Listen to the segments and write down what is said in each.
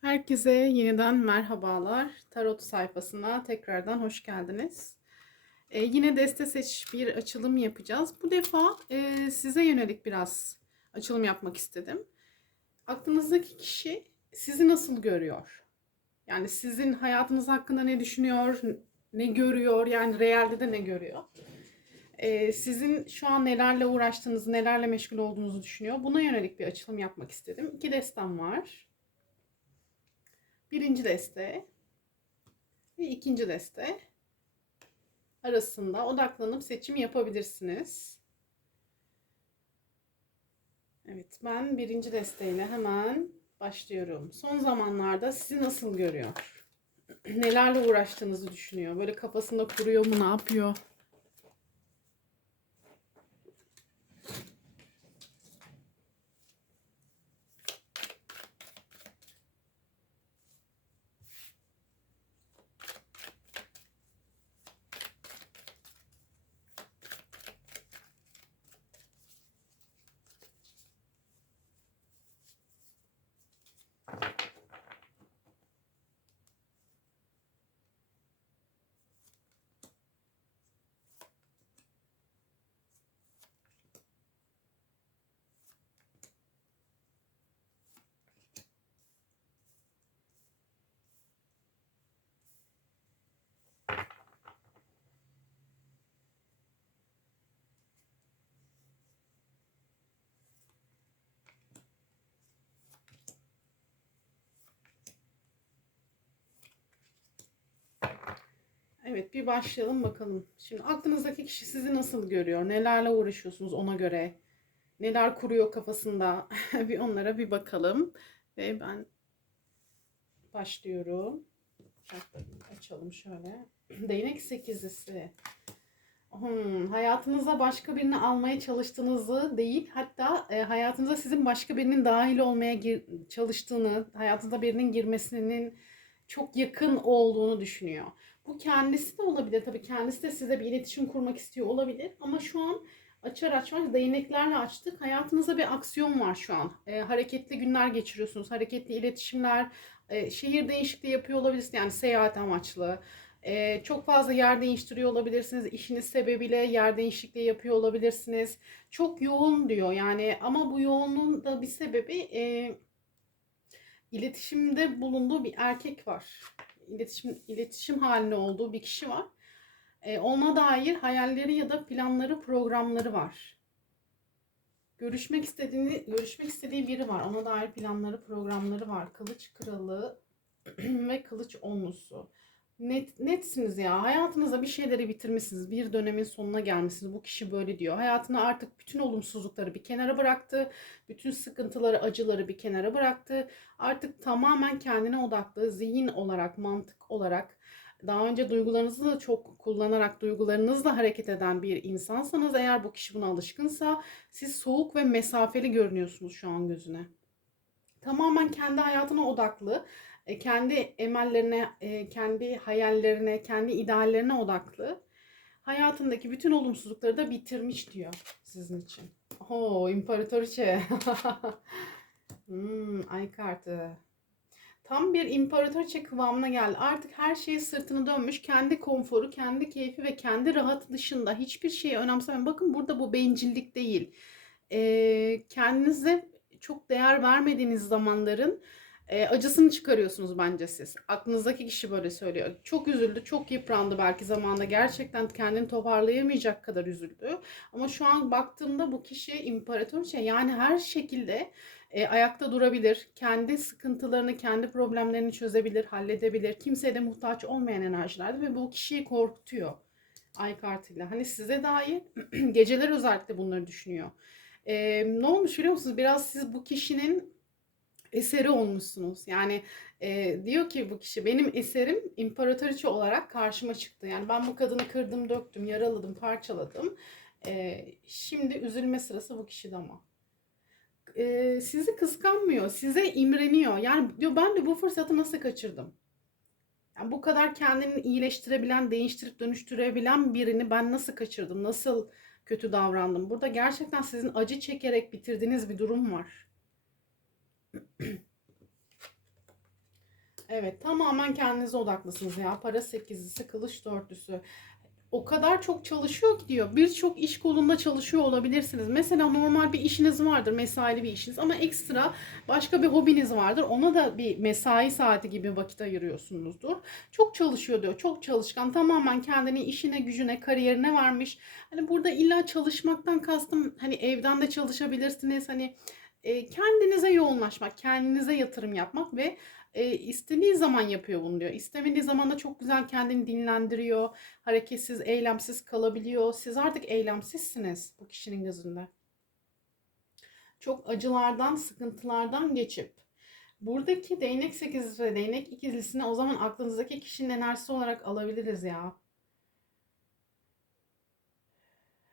Herkese yeniden merhabalar. Tarot sayfasına tekrardan hoş geldiniz. Ee, yine deste seç bir açılım yapacağız. Bu defa e, size yönelik biraz açılım yapmak istedim. Aklınızdaki kişi sizi nasıl görüyor? Yani sizin hayatınız hakkında ne düşünüyor, ne görüyor, yani realde de ne görüyor? Ee, sizin şu an nelerle uğraştığınızı, nelerle meşgul olduğunuzu düşünüyor. Buna yönelik bir açılım yapmak istedim. İki destem var. Birinci deste ve ikinci deste arasında odaklanıp seçim yapabilirsiniz. Evet, ben birinci desteğiyle hemen başlıyorum. Son zamanlarda sizi nasıl görüyor? Nelerle uğraştığınızı düşünüyor? Böyle kafasında kuruyor mu? Ne yapıyor? Evet bir başlayalım bakalım. Şimdi aklınızdaki kişi sizi nasıl görüyor? Nelerle uğraşıyorsunuz ona göre? Neler kuruyor kafasında? bir onlara bir bakalım. Ve ben başlıyorum. Açalım şöyle. Değnek sekizlisi. Hmm, hayatınıza başka birini almaya çalıştığınızı değil, hatta e, hayatınıza sizin başka birinin dahil olmaya gir- çalıştığını, hayatınıza birinin girmesinin çok yakın olduğunu düşünüyor. Bu kendisi de olabilir tabii. Kendisi de size bir iletişim kurmak istiyor olabilir. Ama şu an açar açmaz değneklerle açtık. Hayatınızda bir aksiyon var şu an. E, hareketli günler geçiriyorsunuz. Hareketli iletişimler, e, şehir değişikliği yapıyor olabilirsiniz. Yani seyahat amaçlı. E, çok fazla yer değiştiriyor olabilirsiniz. İşiniz sebebiyle yer değişikliği yapıyor olabilirsiniz. Çok yoğun diyor yani ama bu yoğunluğun da bir sebebi e, iletişimde bulunduğu bir erkek var. İletişim, iletişim halinde olduğu bir kişi var. E, ona dair hayalleri ya da planları, programları var. Görüşmek istediğini, görüşmek istediği biri var. Ona dair planları, programları var. Kılıç kralı ve kılıç onlusu. Net, netsiniz ya. Hayatınızda bir şeyleri bitirmişsiniz. Bir dönemin sonuna gelmişsiniz. Bu kişi böyle diyor. Hayatına artık bütün olumsuzlukları bir kenara bıraktı. Bütün sıkıntıları, acıları bir kenara bıraktı. Artık tamamen kendine odaklı, zihin olarak, mantık olarak daha önce duygularınızı da çok kullanarak duygularınızla hareket eden bir insansanız eğer bu kişi buna alışkınsa siz soğuk ve mesafeli görünüyorsunuz şu an gözüne. Tamamen kendi hayatına odaklı, e, kendi emellerine, e, kendi hayallerine, kendi ideallerine odaklı. Hayatındaki bütün olumsuzlukları da bitirmiş diyor sizin için. Oo, imparatoriçe. hmm, ay kartı. Tam bir imparatoriçe kıvamına geldi. Artık her şeye sırtını dönmüş. Kendi konforu, kendi keyfi ve kendi rahatı dışında hiçbir şeyi önemsemeyen. Bakın burada bu bencillik değil. Ee, kendinize çok değer vermediğiniz zamanların e, acısını çıkarıyorsunuz bence siz. Aklınızdaki kişi böyle söylüyor. Çok üzüldü, çok yıprandı belki zamanında. Gerçekten kendini toparlayamayacak kadar üzüldü. Ama şu an baktığımda bu kişi imparatoriçe. Yani her şekilde e, ayakta durabilir. Kendi sıkıntılarını, kendi problemlerini çözebilir, halledebilir. Kimseye de muhtaç olmayan enerjilerde ve bu kişiyi korkutuyor. Ay kartıyla. Hani size dair geceler özellikle bunları düşünüyor. E, ne olmuş biliyor musunuz? Biraz siz bu kişinin eseri olmuşsunuz. Yani e, diyor ki bu kişi benim eserim imparatoriçe olarak karşıma çıktı. Yani ben bu kadını kırdım, döktüm, yaraladım, parçaladım. E, şimdi üzülme sırası bu kişide ama. E, sizi kıskanmıyor, size imreniyor. Yani diyor ben de bu fırsatı nasıl kaçırdım? Yani bu kadar kendini iyileştirebilen, değiştirip dönüştürebilen birini ben nasıl kaçırdım? Nasıl kötü davrandım? Burada gerçekten sizin acı çekerek bitirdiğiniz bir durum var. Evet, tamamen kendinize odaklısınız ya. Para sekizlisi, kılıç dörtlüsü. O kadar çok çalışıyor ki diyor. Birçok iş kolunda çalışıyor olabilirsiniz. Mesela normal bir işiniz vardır, mesaili bir işiniz ama ekstra başka bir hobiniz vardır. Ona da bir mesai saati gibi vakit ayırıyorsunuzdur. Çok çalışıyor diyor. Çok çalışkan. Tamamen kendini işine, gücüne, kariyerine vermiş. Hani burada illa çalışmaktan kastım hani evden de çalışabilirsiniz. Hani kendinize yoğunlaşmak, kendinize yatırım yapmak ve e, istediği zaman yapıyor bunu diyor. İstemediği zaman da çok güzel kendini dinlendiriyor. Hareketsiz, eylemsiz kalabiliyor. Siz artık eylemsizsiniz bu kişinin gözünde. Çok acılardan, sıkıntılardan geçip buradaki değnek sekizlisi ve değnek ikilisini o zaman aklınızdaki kişinin enerjisi olarak alabiliriz ya.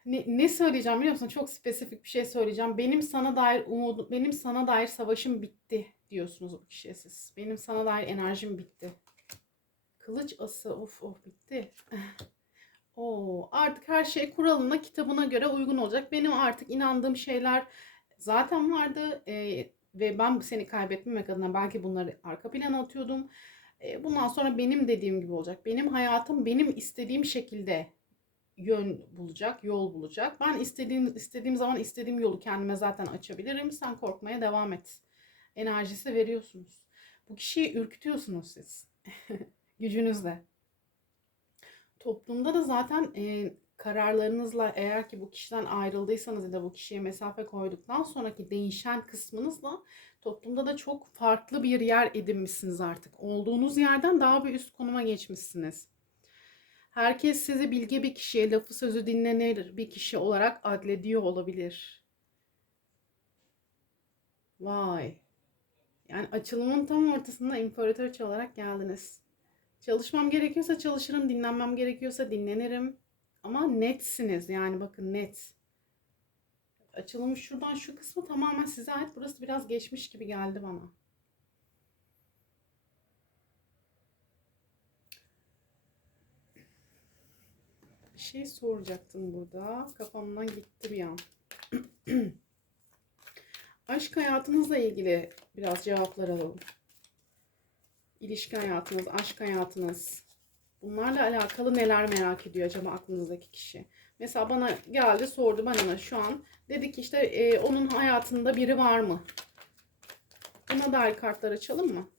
Ne, ne söyleyeceğim biliyor musun? Çok spesifik bir şey söyleyeceğim. Benim sana dair umudum, benim sana dair savaşım bitti diyorsunuz bu kişiye siz. Benim sana dair enerjim bitti. Kılıç ası of of bitti. Oo, artık her şey kuralına, kitabına göre uygun olacak. Benim artık inandığım şeyler zaten vardı e, ve ben seni kaybetmemek adına belki bunları arka plana atıyordum. E, bundan sonra benim dediğim gibi olacak. Benim hayatım benim istediğim şekilde yön bulacak, yol bulacak. Ben istediğim istediğim zaman istediğim yolu kendime zaten açabilirim. Sen korkmaya devam et. Enerjisi veriyorsunuz. Bu kişiyi ürkütüyorsunuz siz. Gücünüzle. Toplumda da zaten e, kararlarınızla eğer ki bu kişiden ayrıldıysanız ya da bu kişiye mesafe koyduktan sonraki değişen kısmınızla toplumda da çok farklı bir yer edinmişsiniz artık. Olduğunuz yerden daha bir üst konuma geçmişsiniz. Herkes sizi bilge bir kişiye, lafı sözü dinlenir bir kişi olarak adlediyor olabilir. Vay. Yani açılımın tam ortasında imparatoriçe olarak geldiniz. Çalışmam gerekiyorsa çalışırım, dinlenmem gerekiyorsa dinlenirim. Ama netsiniz yani bakın net. Açılımı şuradan şu kısmı tamamen size ait. Burası biraz geçmiş gibi geldi bana. Şey soracaktım burada. Kafamdan gitti bir an. Aşk hayatınızla ilgili biraz cevaplar alalım. İlişki hayatınız, aşk hayatınız. Bunlarla alakalı neler merak ediyor acaba aklınızdaki kişi? Mesela bana geldi sordu bana şu an. Dedi ki işte e, onun hayatında biri var mı? Buna dair kartlar açalım mı?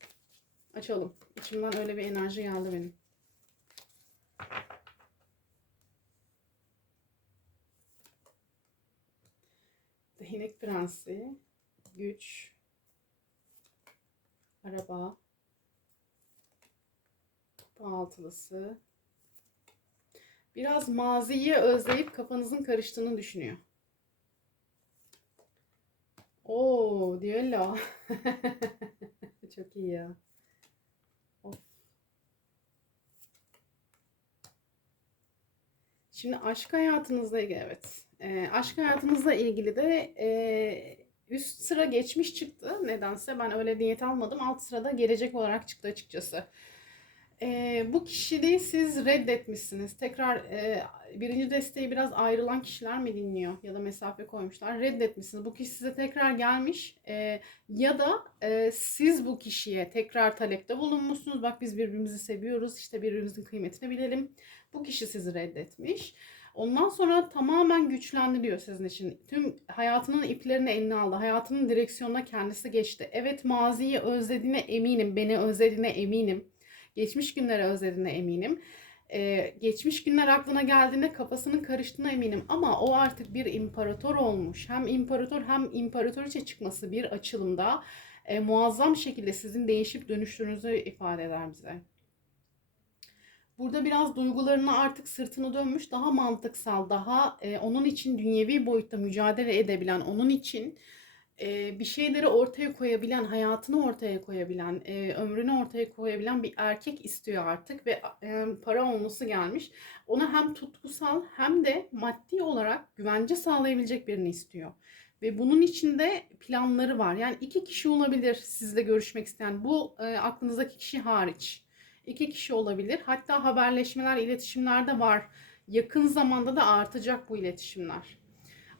Açalım. İçimden öyle bir enerji geldi benim. Değnek prensi, güç, araba, kupa altılısı. Biraz maziyi özleyip kafanızın karıştığını düşünüyor. Oo, düello. Çok iyi ya. Of. Şimdi aşk hayatınızla ilgili evet. E, aşk hayatınızla ilgili de e, üst sıra geçmiş çıktı. Nedense ben öyle niyet almadım. Alt sırada gelecek olarak çıktı açıkçası. E, bu kişiliği siz reddetmişsiniz. Tekrar e, birinci desteği biraz ayrılan kişiler mi dinliyor ya da mesafe koymuşlar. Reddetmişsiniz. Bu kişi size tekrar gelmiş e, ya da e, siz bu kişiye tekrar talepte bulunmuşsunuz. Bak biz birbirimizi seviyoruz. işte birbirimizin kıymetini bilelim. Bu kişi sizi reddetmiş. Ondan sonra tamamen güçlendiriyor sizin için. Tüm hayatının iplerini eline aldı. Hayatının direksiyonuna kendisi geçti. Evet maziyi özlediğine eminim. Beni özlediğine eminim. Geçmiş günleri özlediğine eminim. Ee, geçmiş günler aklına geldiğinde kafasının karıştığına eminim. Ama o artık bir imparator olmuş. Hem imparator hem imparatoriçe çıkması bir açılımda e, muazzam şekilde sizin değişip dönüştüğünüzü ifade eder bize. Burada biraz duygularına artık sırtını dönmüş, daha mantıksal, daha e, onun için dünyevi boyutta mücadele edebilen, onun için e, bir şeyleri ortaya koyabilen, hayatını ortaya koyabilen, e, ömrünü ortaya koyabilen bir erkek istiyor artık ve e, para olması gelmiş. Ona hem tutkusal hem de maddi olarak güvence sağlayabilecek birini istiyor. Ve bunun içinde planları var. Yani iki kişi olabilir sizle görüşmek isteyen. Bu e, aklınızdaki kişi hariç. İki kişi olabilir. Hatta haberleşmeler, iletişimler de var. Yakın zamanda da artacak bu iletişimler.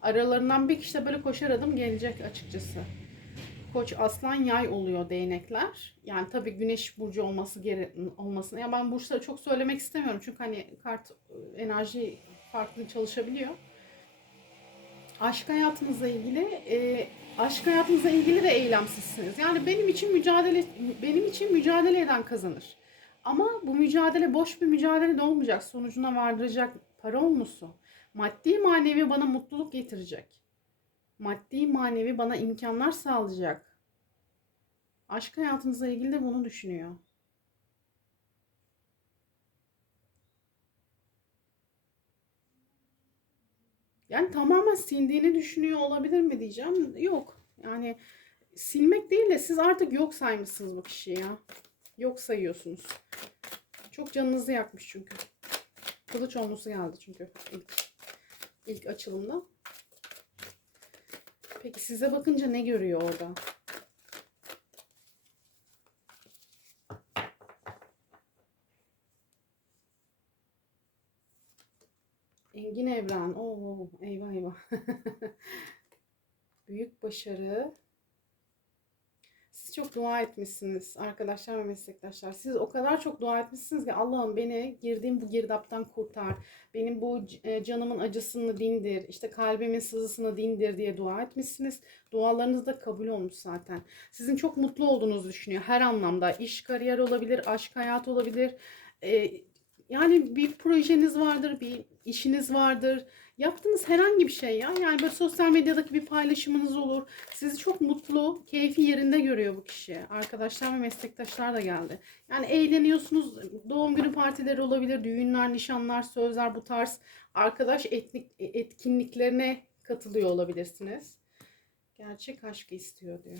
Aralarından bir kişi de böyle koşar adım gelecek açıkçası. Koç aslan yay oluyor değnekler. Yani tabii güneş burcu olması gere olmasına. Ya ben burçları çok söylemek istemiyorum. Çünkü hani kart enerji farklı çalışabiliyor. Aşk hayatınızla ilgili e, aşk hayatınızla ilgili de eylemsizsiniz. Yani benim için mücadele benim için mücadele eden kazanır. Ama bu mücadele boş bir mücadele de olmayacak. Sonucuna vardıracak para olmusu. Maddi manevi bana mutluluk getirecek. Maddi manevi bana imkanlar sağlayacak. Aşk hayatınızla ilgili de bunu düşünüyor. Yani tamamen sildiğini düşünüyor olabilir mi diyeceğim. Yok. Yani silmek değil de siz artık yok saymışsınız bu kişiyi ya. Yok sayıyorsunuz. Çok canınızı yakmış çünkü. Kılıç olması geldi çünkü ilk, ilk açılımda. Peki size bakınca ne görüyor orada? Engin Evren. Oo, eyvah eyvah. Büyük başarı. Çok dua etmişsiniz arkadaşlar ve meslektaşlar. Siz o kadar çok dua etmişsiniz ki Allah'ım beni girdiğim bu girdaptan kurtar. Benim bu e, canımın acısını dindir. işte kalbimin sızısını dindir diye dua etmişsiniz. Dualarınız da kabul olmuş zaten. Sizin çok mutlu olduğunuzu düşünüyor her anlamda. İş, kariyer olabilir, aşk hayatı olabilir. Ee, yani bir projeniz vardır, bir işiniz vardır. Yaptığınız herhangi bir şey ya. Yani böyle sosyal medyadaki bir paylaşımınız olur. Sizi çok mutlu, keyfi yerinde görüyor bu kişi. Arkadaşlar ve meslektaşlar da geldi. Yani eğleniyorsunuz. Doğum günü partileri olabilir, düğünler, nişanlar, sözler bu tarz arkadaş etnik, etkinliklerine katılıyor olabilirsiniz. Gerçek aşkı istiyor diyor.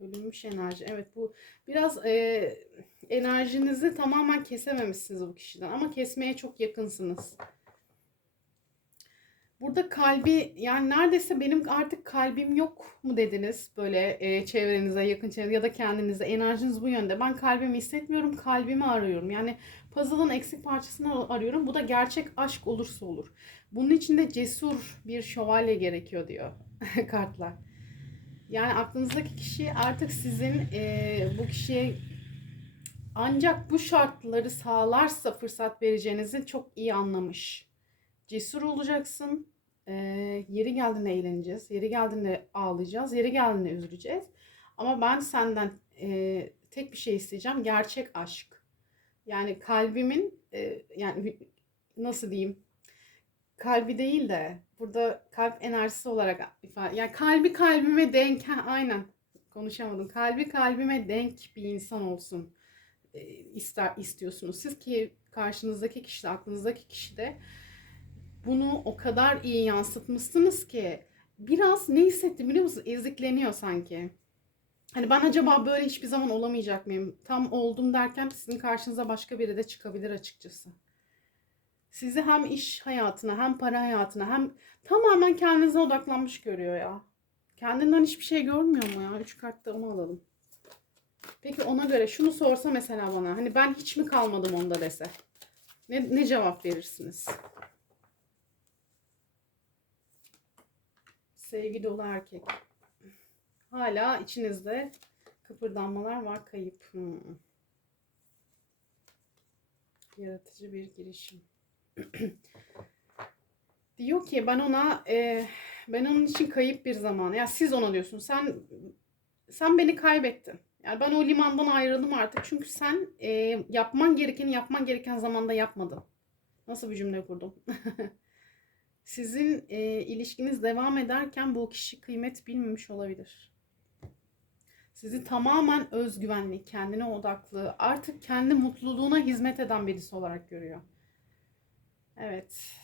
Bölünmüş enerji. Evet bu biraz e, enerjinizi tamamen kesememişsiniz bu kişiden ama kesmeye çok yakınsınız. Burada kalbi yani neredeyse benim artık kalbim yok mu dediniz böyle e, çevrenize yakın çevrenize ya da kendinize enerjiniz bu yönde. Ben kalbimi hissetmiyorum kalbimi arıyorum. Yani puzzle'ın eksik parçasını arıyorum. Bu da gerçek aşk olursa olur. Bunun için de cesur bir şövalye gerekiyor diyor kartlar. Yani aklınızdaki kişi artık sizin e, bu kişiye ancak bu şartları sağlarsa fırsat vereceğinizi çok iyi anlamış. Cesur olacaksın. E, yeri geldiğinde eğleneceğiz. Yeri geldiğinde ağlayacağız. Yeri geldiğinde üzüleceğiz. Ama ben senden e, tek bir şey isteyeceğim. Gerçek aşk. Yani kalbimin e, yani nasıl diyeyim kalbi değil de burada kalp enerjisi olarak ifade yani kalbi kalbime denk ha, aynen konuşamadım. Kalbi kalbime denk bir insan olsun e, ister istiyorsunuz. Siz ki karşınızdaki kişi de aklınızdaki kişi de bunu o kadar iyi yansıtmışsınız ki biraz ne hissettim biliyor musunuz? Ezikleniyor sanki. Hani ben acaba böyle hiçbir zaman olamayacak mıyım? Tam oldum derken sizin karşınıza başka biri de çıkabilir açıkçası. Sizi hem iş hayatına hem para hayatına hem tamamen kendinize odaklanmış görüyor ya. Kendinden hiçbir şey görmüyor mu ya? Üç kartta onu alalım. Peki ona göre şunu sorsa mesela bana. Hani ben hiç mi kalmadım onda dese. Ne, ne cevap verirsiniz? Sevgi dolu erkek. Hala içinizde kıpırdanmalar var. Kayıp. Hmm. Yaratıcı bir girişim. Diyor ki ben ona e, ben onun için kayıp bir zaman. Ya siz ona diyorsun. Sen sen beni kaybettin. Yani ben o limandan ayrıldım artık. Çünkü sen e, yapman gerekeni yapman gereken zamanda yapmadın. Nasıl bir cümle kurdum? Sizin e, ilişkiniz devam ederken bu kişi kıymet bilmemiş olabilir. Sizi tamamen özgüvenli, kendine odaklı, artık kendi mutluluğuna hizmet eden birisi olarak görüyor. Evet.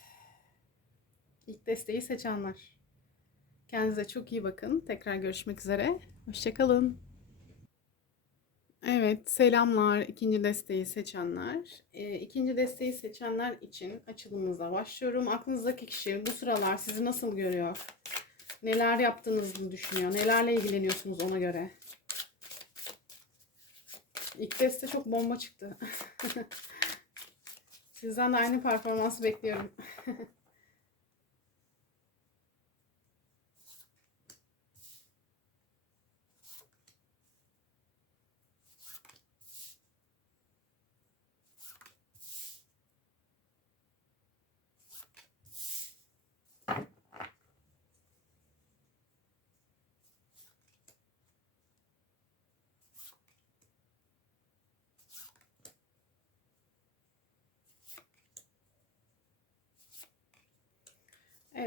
İlk desteği seçenler. Kendinize çok iyi bakın. Tekrar görüşmek üzere. Hoşçakalın. Evet, selamlar. İkinci desteği seçenler. E, ikinci desteği seçenler için açılımımıza başlıyorum. Aklınızdaki kişi bu sıralar sizi nasıl görüyor? Neler yaptığınızı düşünüyor? Nelerle ilgileniyorsunuz ona göre? İlk deste çok bomba çıktı. Sizden de aynı performansı bekliyorum.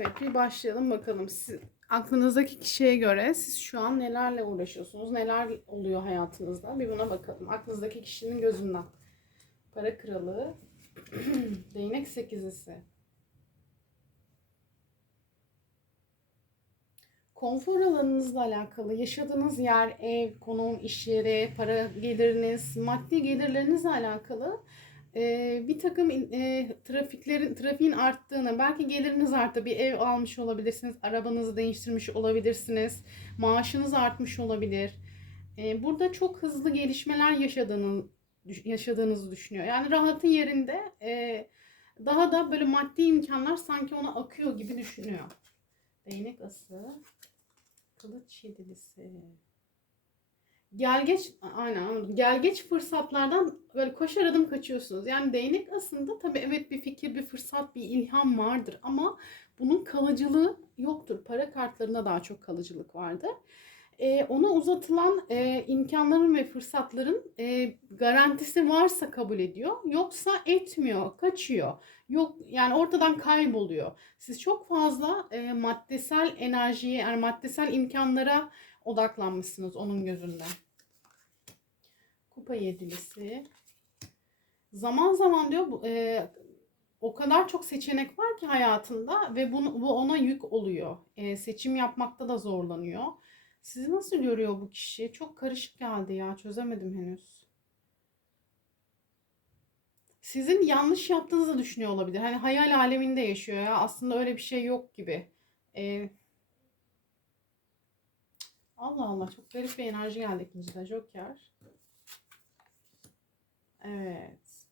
Evet bir başlayalım bakalım. Siz, aklınızdaki kişiye göre siz şu an nelerle uğraşıyorsunuz? Neler oluyor hayatınızda? Bir buna bakalım. Aklınızdaki kişinin gözünden. Para kralı. Değnek sekizlisi. Konfor alanınızla alakalı yaşadığınız yer, ev, konum, iş yeri, para geliriniz, maddi gelirlerinizle alakalı e, bir takım e, trafiklerin trafiğin arttığını, belki geliriniz arttı, bir ev almış olabilirsiniz, arabanızı değiştirmiş olabilirsiniz, maaşınız artmış olabilir. E, burada çok hızlı gelişmeler yaşadığını yaşadığınızı düşünüyor. Yani rahatın yerinde e, daha da böyle maddi imkanlar sanki ona akıyor gibi düşünüyor. Değnek ası. Kılıç yedilisi. Gelgeç, aynen anladım. Fırsatlardan böyle koşar adım kaçıyorsunuz. Yani değnek aslında tabii evet bir fikir, bir fırsat, bir ilham vardır ama bunun kalıcılığı yoktur. Para kartlarında daha çok kalıcılık vardır. Ee, ona uzatılan e, imkanların ve fırsatların e, garantisi varsa kabul ediyor. Yoksa etmiyor, kaçıyor. Yok yani ortadan kayboluyor. Siz çok fazla e, maddesel enerjiye, yani maddesel imkanlara odaklanmışsınız onun gözünde. Kupa yedilisi. Zaman zaman diyor e, o kadar çok seçenek var ki hayatında ve bunu, bu ona yük oluyor. E, seçim yapmakta da zorlanıyor. Sizi nasıl görüyor bu kişi? Çok karışık geldi ya. Çözemedim henüz. Sizin yanlış yaptığınızı düşünüyor olabilir. Hani hayal aleminde yaşıyor ya. Aslında öyle bir şey yok gibi. Ee, Allah Allah çok garip bir enerji geldi ikincide. Joker. Evet.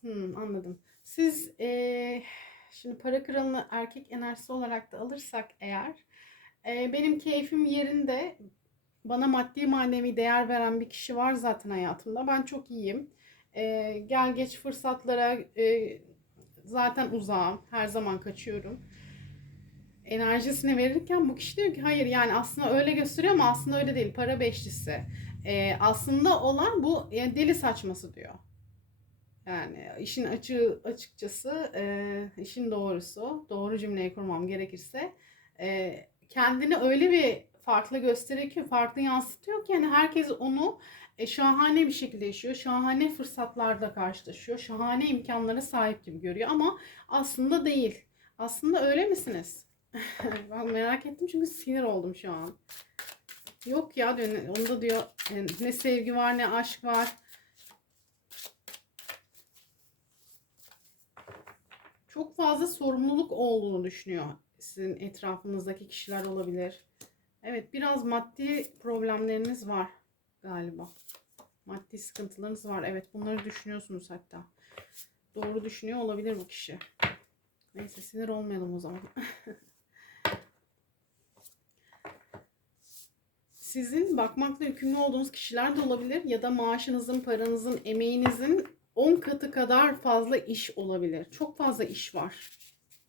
Hmm, anladım. Siz ee, şimdi para kralını erkek enerjisi olarak da alırsak eğer ee, benim keyfim yerinde. Bana maddi manevi değer veren bir kişi var zaten hayatımda. Ben çok iyiyim. Ee, gel geç fırsatlara e, zaten uzağım. Her zaman kaçıyorum. Enerjisini verirken bu kişi diyor ki hayır yani aslında öyle gösteriyor ama aslında öyle değil. Para beşlisi. Ee, aslında olan bu yani deli saçması diyor. Yani işin açığı açıkçası, e, işin doğrusu, doğru cümleyi kurmam gerekirse e, kendini öyle bir farklı gösteriyor ki, farklı yansıtıyor ki yani herkes onu e, şahane bir şekilde yaşıyor. Şahane fırsatlarla karşılaşıyor. Şahane imkanlara sahip gibi görüyor ama aslında değil. Aslında öyle misiniz? ben merak ettim çünkü sinir oldum şu an. Yok ya onda diyor ne sevgi var ne aşk var. Çok fazla sorumluluk olduğunu düşünüyor sizin etrafınızdaki kişiler olabilir. Evet biraz maddi problemleriniz var galiba. Maddi sıkıntılarınız var. Evet bunları düşünüyorsunuz hatta. Doğru düşünüyor olabilir bu kişi. Neyse sinir olmayalım o zaman. Sizin bakmakla yükümlü olduğunuz kişiler de olabilir ya da maaşınızın, paranızın, emeğinizin 10 katı kadar fazla iş olabilir. Çok fazla iş var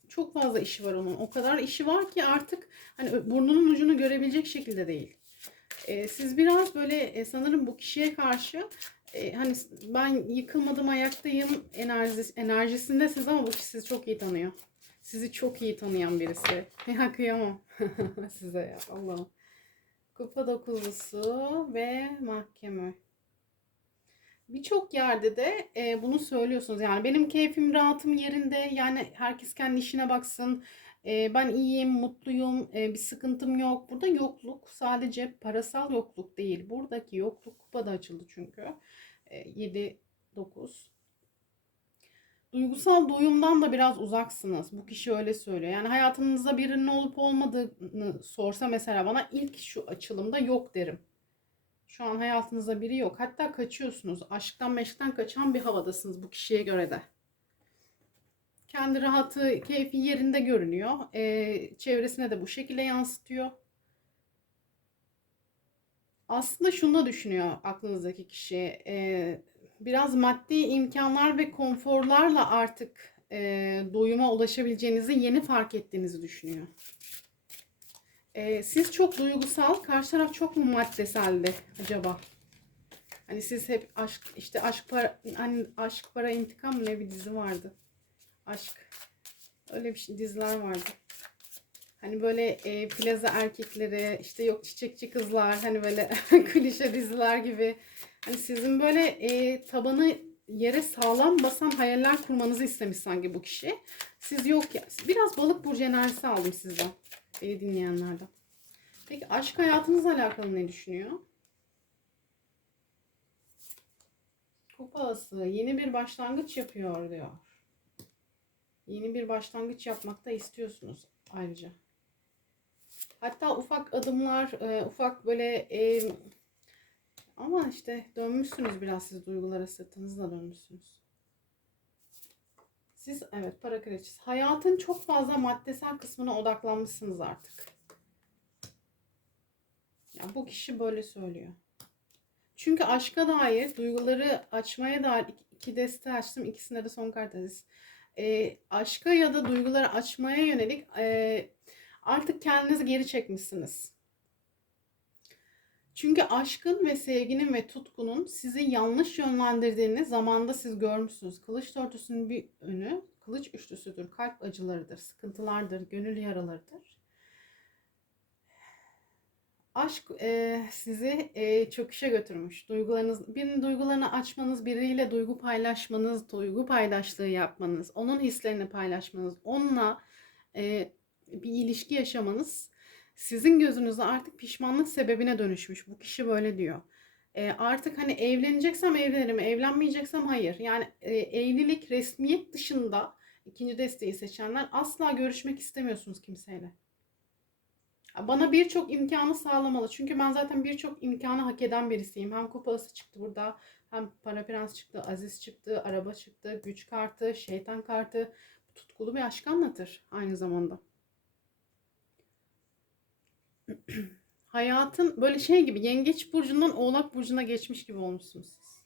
çok fazla işi var onun. O kadar işi var ki artık hani burnunun ucunu görebilecek şekilde değil. E, siz biraz böyle e, sanırım bu kişiye karşı e, hani ben yıkılmadım ayaktayım enerjis, enerjisindesiniz ama bu kişi sizi çok iyi tanıyor. Sizi çok iyi tanıyan birisi. Ya kıyamam size ya Allah'ım. Kupa dokuzlusu ve mahkeme birçok yerde de e, bunu söylüyorsunuz. Yani benim keyfim, rahatım yerinde. Yani herkes kendi işine baksın. E, ben iyiyim, mutluyum, e, bir sıkıntım yok. Burada yokluk sadece parasal yokluk değil. Buradaki yokluk kupada açıldı çünkü. E, 7, 9. Duygusal doyumdan da biraz uzaksınız. Bu kişi öyle söylüyor. Yani hayatınızda birinin olup olmadığını sorsa mesela bana ilk şu açılımda yok derim. Şu an hayatınızda biri yok. Hatta kaçıyorsunuz. Aşktan meşkten kaçan bir havadasınız bu kişiye göre de. Kendi rahatı, keyfi yerinde görünüyor. Ee, çevresine de bu şekilde yansıtıyor. Aslında şunu da düşünüyor aklınızdaki kişi. Ee, biraz maddi imkanlar ve konforlarla artık e, doyuma ulaşabileceğinizi yeni fark ettiğinizi düşünüyor. Ee, siz çok duygusal, karşı taraf çok mu maddeseldi acaba? Hani siz hep aşk, işte aşk para, hani aşk para intikam mı ne bir dizi vardı. Aşk. Öyle bir şey, diziler vardı. Hani böyle e, plaza erkekleri, işte yok çiçekçi kızlar, hani böyle klişe diziler gibi. Hani sizin böyle e, tabanı yere sağlam basan hayaller kurmanızı istemiş sanki bu kişi. Siz yok ya. Biraz balık burcu enerjisi aldım sizden. Beni dinleyenlerden. Peki aşk hayatınızla alakalı ne düşünüyor? Kupası yeni bir başlangıç yapıyor diyor. Yeni bir başlangıç yapmak da istiyorsunuz ayrıca. Hatta ufak adımlar, e, ufak böyle e, ama işte dönmüşsünüz biraz siz duygulara sırtınızla dönmüşsünüz. Siz evet para kraliçesi. Hayatın çok fazla maddesel kısmına odaklanmışsınız artık. Ya bu kişi böyle söylüyor. Çünkü aşka dair, duyguları açmaya dair iki, deste açtım. İkisinde de son kart aziz. E, aşka ya da duyguları açmaya yönelik e, artık kendinizi geri çekmişsiniz. Çünkü aşkın ve sevginin ve tutkunun sizi yanlış yönlendirdiğini zamanda siz görmüşsünüz. Kılıç dörtüsünün bir önü kılıç üçlüsüdür. Kalp acılarıdır, sıkıntılardır, gönül yaralarıdır. Aşk e, sizi e, çöküşe götürmüş. Duygularınız, birinin duygularını açmanız, biriyle duygu paylaşmanız, duygu paylaştığı yapmanız, onun hislerini paylaşmanız, onunla e, bir ilişki yaşamanız sizin gözünüzde artık pişmanlık sebebine dönüşmüş. Bu kişi böyle diyor. E, artık hani evleneceksem evlenirim, evlenmeyeceksem hayır. Yani e, evlilik, resmiyet dışında ikinci desteği seçenler asla görüşmek istemiyorsunuz kimseyle. Bana birçok imkanı sağlamalı. Çünkü ben zaten birçok imkanı hak eden birisiyim. Hem kupası çıktı burada, hem para prens çıktı, aziz çıktı, araba çıktı, güç kartı, şeytan kartı. Tutkulu bir aşk anlatır aynı zamanda. Hayatın böyle şey gibi yengeç burcundan oğlak burcuna geçmiş gibi olmuşsunuz siz.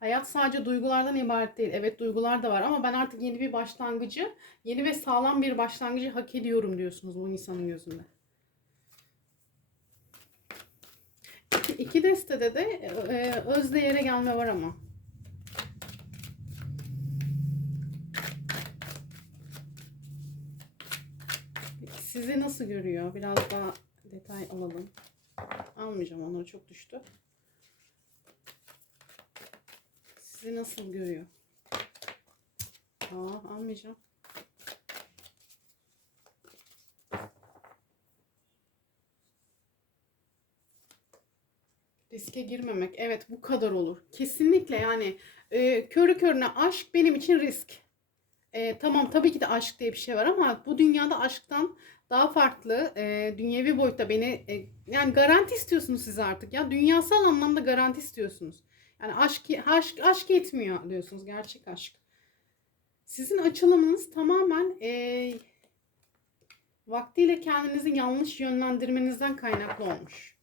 Hayat sadece duygulardan ibaret değil. Evet duygular da var ama ben artık yeni bir başlangıcı, yeni ve sağlam bir başlangıcı hak ediyorum diyorsunuz bu insanın gözünde. İki, destede de e, öz değere gelme var ama. Sizi nasıl görüyor? Biraz daha detay alalım. Almayacağım onları çok düştü. Sizi nasıl görüyor? Aa, almayacağım. Riske girmemek. Evet bu kadar olur. Kesinlikle yani e, körü körüne aşk benim için risk. E, tamam tabii ki de aşk diye bir şey var ama bu dünyada aşktan daha farklı e, dünyevi boyutta beni e, yani garanti istiyorsunuz siz artık ya dünyasal anlamda garanti istiyorsunuz. Yani aşk aşk aşk etmiyor diyorsunuz gerçek aşk. Sizin açılımınız tamamen e, vaktiyle kendinizi yanlış yönlendirmenizden kaynaklı olmuş.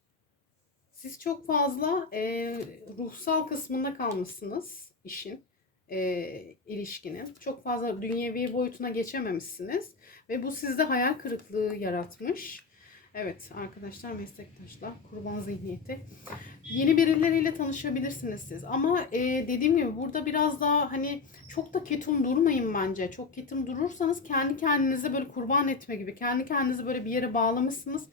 Siz çok fazla e, ruhsal kısmında kalmışsınız işin, e, ilişkinin. Çok fazla dünyevi boyutuna geçememişsiniz. Ve bu sizde hayal kırıklığı yaratmış. Evet arkadaşlar, meslektaşlar, kurban zihniyeti. Yeni birileriyle tanışabilirsiniz siz. Ama e, dediğim gibi burada biraz daha hani çok da ketum durmayın bence. Çok ketum durursanız kendi kendinize böyle kurban etme gibi. Kendi kendinizi böyle bir yere bağlamışsınız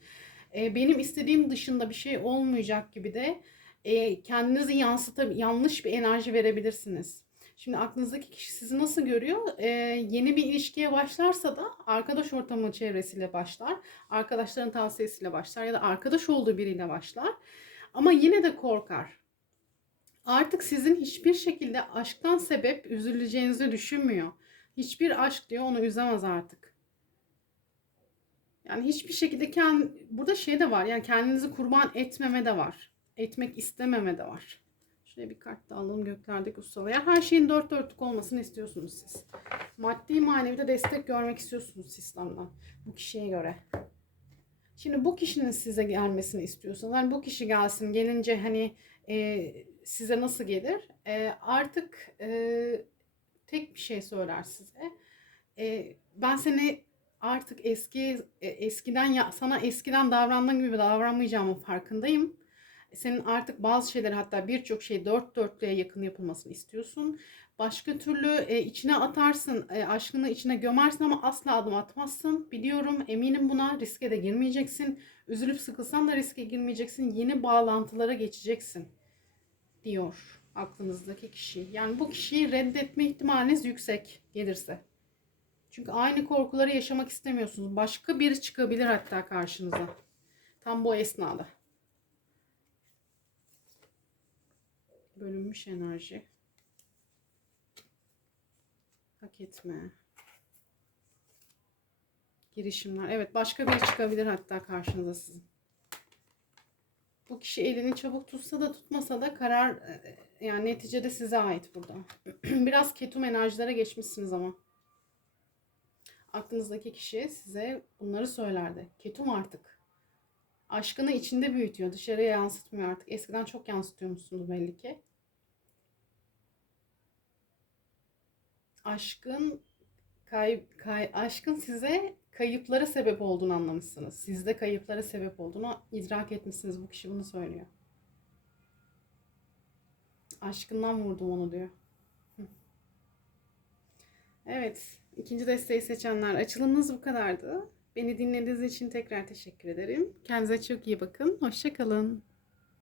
e, benim istediğim dışında bir şey olmayacak gibi de e, kendinizi yansıtıp yanlış bir enerji verebilirsiniz. Şimdi aklınızdaki kişi sizi nasıl görüyor? Ee, yeni bir ilişkiye başlarsa da arkadaş ortamı çevresiyle başlar. Arkadaşların tavsiyesiyle başlar ya da arkadaş olduğu biriyle başlar. Ama yine de korkar. Artık sizin hiçbir şekilde aşktan sebep üzüleceğinizi düşünmüyor. Hiçbir aşk diyor onu üzemez artık. Yani hiçbir şekilde kend, burada şey de var. Yani kendinizi kurban etmeme de var. Etmek istememe de var. Şöyle bir kart da alalım göklerdeki ustalığa. Her şeyin dört dörtlük olmasını istiyorsunuz siz. Maddi manevi de destek görmek istiyorsunuz sistemden. Bu kişiye göre. Şimdi bu kişinin size gelmesini istiyorsanız. Hani bu kişi gelsin gelince hani e, size nasıl gelir? E, artık e, tek bir şey söyler size. E, ben seni artık eski e, eskiden ya sana eskiden davrandığım gibi davranmayacağımın farkındayım. Senin artık bazı şeyler hatta birçok şey dört dörtlüğe yakın yapılmasını istiyorsun. Başka türlü e, içine atarsın, e, aşkını içine gömersin ama asla adım atmazsın. Biliyorum, eminim buna. Riske de girmeyeceksin. Üzülüp sıkılsan da riske girmeyeceksin. Yeni bağlantılara geçeceksin diyor aklınızdaki kişi. Yani bu kişiyi reddetme ihtimaliniz yüksek gelirse. Çünkü aynı korkuları yaşamak istemiyorsunuz. Başka biri çıkabilir hatta karşınıza. Tam bu esnada. Bölünmüş enerji. Hak etme. Girişimler. Evet başka biri çıkabilir hatta karşınıza sizin. Bu kişi elini çabuk tutsa da tutmasa da karar e, yani neticede size ait burada. Biraz ketum enerjilere geçmişsiniz ama. Aklınızdaki kişi size bunları söylerdi. Ketum artık. Aşkını içinde büyütüyor. Dışarıya yansıtmıyor artık. Eskiden çok yansıtıyormuşsunuz belli ki. Aşkın kay, kay, aşkın size kayıplara sebep olduğunu anlamışsınız. Sizde kayıplara sebep olduğunu idrak etmişsiniz. Bu kişi bunu söylüyor. Aşkından vurdum onu diyor. Evet. ikinci desteği seçenler açılımınız bu kadardı. Beni dinlediğiniz için tekrar teşekkür ederim. Kendinize çok iyi bakın. Hoşçakalın.